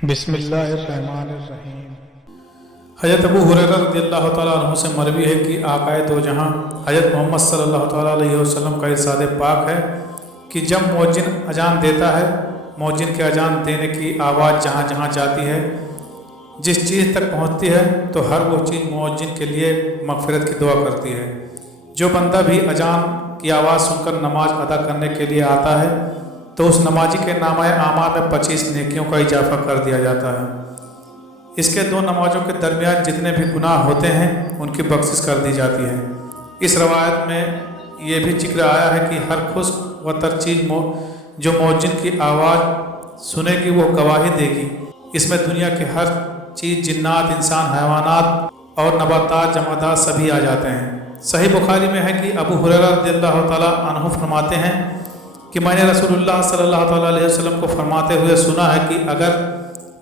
बिस्मिल्लाहिर्रहमानिर्रहीम। हज़रत अबू हुरैरा रज़ियल्लाहु तआला अन्हु से मरवी है कि आक़ाए दो जहां हज़रत मोहम्मद सल्लल्लाहु तआला अलैहि वसल्लम का इरशाद पाक है कि जब मुअज्जिन अजान देता है, मुअज्जिन के अजान देने की आवाज़ जहाँ जहाँ जाती है, जिस चीज़ तक पहुँचती है, तो हर वो चीज़ मुअज्जिन के लिए मग़फ़िरत की दुआ करती है। जो बंदा भी अजान की आवाज़ सुनकर नमाज अदा करने के लिए आता है, तो उस नमाजी के नामाए आमाल में 25 नेकियों का इजाफ़ा कर दिया जाता है। इसके दो नमाजों के दरमियान जितने भी गुनाह होते हैं, उनकी बख्शिश कर दी जाती है। इस रवायत में ये भी जिक्र आया है कि हर खुश व तर चीज़ जो मुअज्जिन की आवाज़ सुनेगी वो गवाही देगी। इसमें दुनिया की हर चीज़, जिन्नात, इंसान, हैवानात और नबातात, जमादात सभी आ जाते हैं। सही बुखारी में है कि अबू हुरैरा रज़ियल्लाहु तआला अन्हु फरमाते हैं कि मैंने रसूलुल्लाह सल्लल्लाहु तआला अलैहि वसल्लम को फरमाते हुए सुना है कि अगर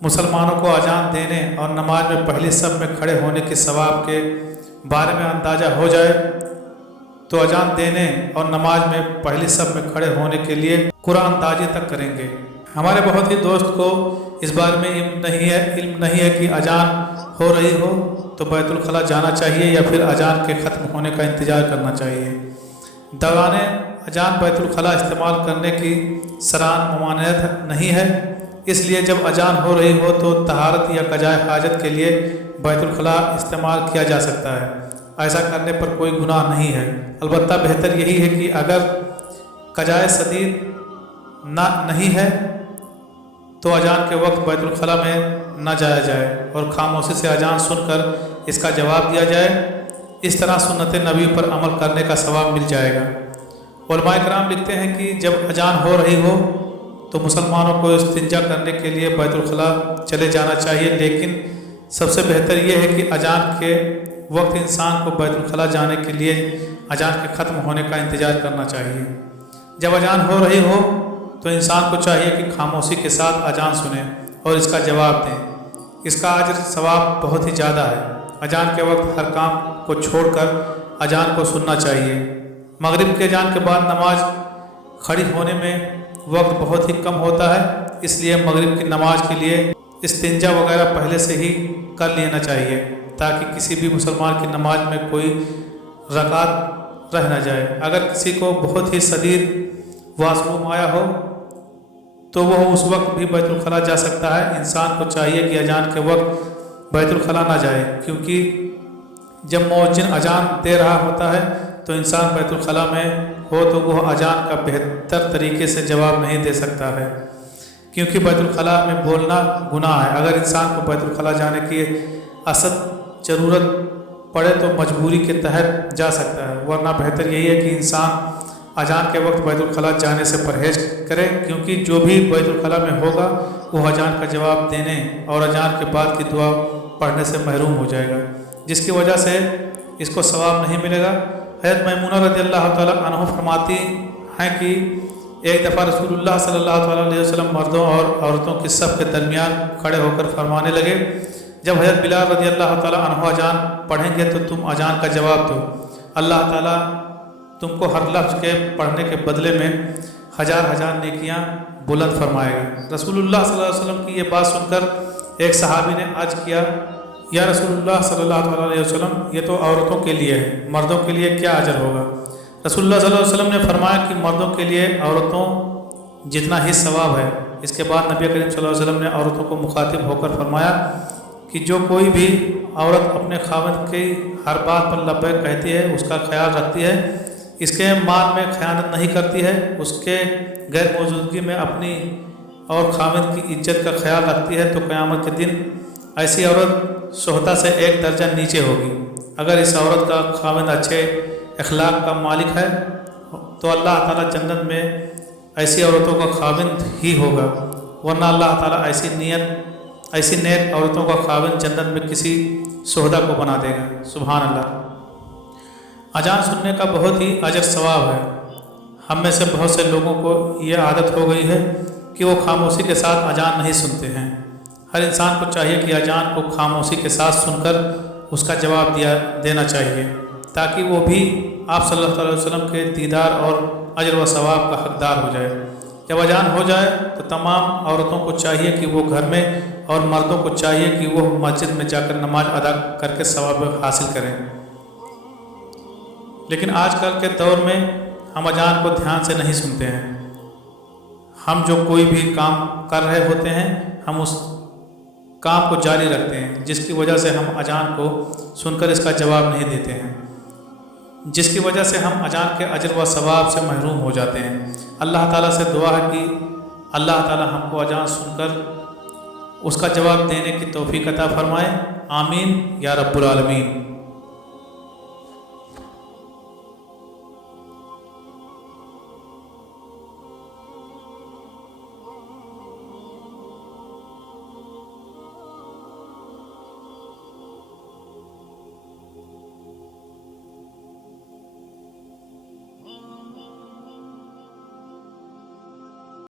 मुसलमानों को अजान देने और नमाज में पहली सब में खड़े होने के सवाब के बारे में अंदाज़ा हो जाए, तो अजान देने और नमाज में पहली सब में खड़े होने के लिए कुरान अंदाज़े तक करेंगे। हमारे बहुत ही दोस्त को इस बारे में इल्म नहीं है कि अजान हो रही हो तो बैतुल खला जाना चाहिए या फिर अजान के ख़त्म होने का इंतज़ार करना चाहिए। दौरान अजान बैतुल खला इस्तेमाल करने की सरान ममानियत नहीं है, इसलिए जब अजान हो रही हो तो तहारत या कजाए हाजत के लिए बैतुल खला इस्तेमाल किया जा सकता है। ऐसा करने पर कोई गुनाह नहीं है। अलबत्ता बेहतर यही है कि अगर कजाए सदीद नहीं है तो अजान के वक्त बैतुल खला में न जाया जाए और खामोशी से अजान सुनकर इसका जवाब दिया जाए। इस तरह सुन्नत नबी पर अमल करने का सवाब मिल जाएगा। उलमाए किराम लिखते हैं कि जब अजान हो रही हो तो मुसलमानों को इस्तिंजा करने के लिए बैतुल खला चले जाना चाहिए, लेकिन सबसे बेहतर यह है कि अजान के वक्त इंसान को बैतुल खला जाने के लिए अजान के ख़त्म होने का इंतज़ार करना चाहिए। जब अजान हो रही हो तो इंसान को चाहिए कि खामोशी के साथ अजान सुने और इसका जवाब दें। इसका अजर सवाब बहुत ही ज़्यादा है। अजान के वक्त हर काम को छोड़कर अजान को सुनना चाहिए। मगरिब के अजान के बाद नमाज खड़ी होने में वक्त बहुत ही कम होता है, इसलिए मगरिब की नमाज के लिए इस्तिंजा वगैरह पहले से ही कर लेना चाहिए ताकि किसी भी मुसलमान की नमाज में कोई रकात रह न जाए। अगर किसी को बहुत ही शदीद वाशरूम आया हो तो वह उस वक्त भी बैतुल खला जा सकता है। इंसान को चाहिए कि अजान के वक्त बैतुल खला ना जाए, क्योंकि जब मुअज्जिन अजान दे रहा होता है तो इंसान बैतुल खला में हो तो वह अजान का बेहतर तरीके से जवाब नहीं दे सकता है, क्योंकि बैतुल खला में बोलना गुनाह है। अगर इंसान को बैतुल खला जाने की असद ज़रूरत पड़े तो मजबूरी के तहत जा सकता है, वरना बेहतर यही है कि इंसान अजान के वक्त बैतुल खला जाने से परहेज करे, क्योंकि जो भी बैतुल खला में होगा वो अजान का जवाब देने और अजान के बाद की दुआ पढ़ने से महरूम हो जाएगा, जिसकी वजह से इसको सवाब नहीं मिलेगा। हज़रत मैमूना रज़ियल्लाहु तआला अन्हा फरमाती हैं कि एक दफ़ा रसूलुल्लाह सल्लल्लाहु अलैहि वसल्लम मर्दों और औरतों की सफ़ के दरमियान खड़े होकर फरमाने लगे, जब हज़रत बिलाल रज़ियल्लाहु तआला अन्हु अजान पढ़ेंगे तो तुम अजान का जवाब दो। अल्लाह ताला तुमको हर लफ्ज़ के पढ़ने के बदले में हज़ार हज़ार नेकियां बुलंद फरमाएगा। रसूलुल्लाह सल्लल्लाहु अलैहि वसल्लम की ये बात सुनकर एक सहाबी ने अर्ज किया, या रसूलुल्लाह सल्लल्लाहु अलैहि वसल्लम, ये तो औरतों के लिए है, मर्दों के लिए क्या अजर होगा? रसूलुल्लाह सल्लल्लाहु अलैहि वसल्लम ने फरमाया कि मर्दों के लिए औरतों जितना ही सवाब है। इसके बाद नबी करीम सल्लल्लाहु अलैहि वसल्लम ने औरतों को मुखातिब होकर फरमाया कि जो कोई भी औरत अपने खाविंद की हर बात पर लब्बैक कहती है, उसका ख्याल रखती है, इसके माल में खयानत नहीं करती है, उसके गैर मौजूदगी में अपनी और खाविंद की इज्जत का ख्याल रखती है, तो क़यामत के दिन ऐसी औरत सोहता से एक दर्जा नीचे होगी। अगर इस औरत का खाविंद अच्छे अखलाक का मालिक है तो अल्लाह ताला जन्नत में ऐसी औरतों का खाविंद ही होगा, वरना अल्लाह ताला ऐसी नेक औरतों का खाविंद जन्नत में किसी सोहदा को बना देगा। सुभान अल्लाह। अजान सुनने का बहुत ही अजर सवाब है। हम में से बहुत से लोगों को ये आदत हो गई है कि वो खामोशी के साथ अजान नहीं सुनते हैं। हर इंसान को चाहिए कि अजान को खामोशी के साथ सुनकर उसका जवाब देना चाहिए, ताकि वो भी आप सल्लल्लाहु अलैहि वसल्लम के दीदार और अजर व सवाब का हकदार हो जाए। جب اذان ہو جائے تو تمام عورتوں کو چاہیے کہ وہ گھر میں اور مردوں کو چاہیے کہ وہ مسجد میں جا کر نماز ادا کر کے ثواب حاصل کریں۔ لیکن آج کل کے دور میں ہم اذان کو دھیان سے نہیں سنتے ہیں۔ ہم جو کوئی بھی کام کر رہے ہوتے ہیں ہم اس کام کو جاری رکھتے ہیں، جس کی وجہ سے ہم اذان کو سن کر اس کا جواب نہیں دیتے ہیں، جس کی وجہ سے ہم اذان کے اجر و ثواب سے محروم ہو جاتے ہیں۔ اللہ تعالیٰ سے دعا ہے کہ اللہ تعالیٰ ہم کو اذان سن کر اس کا جواب دینے کی توفیق عطا فرمائے۔ آمین یا رب العالمین۔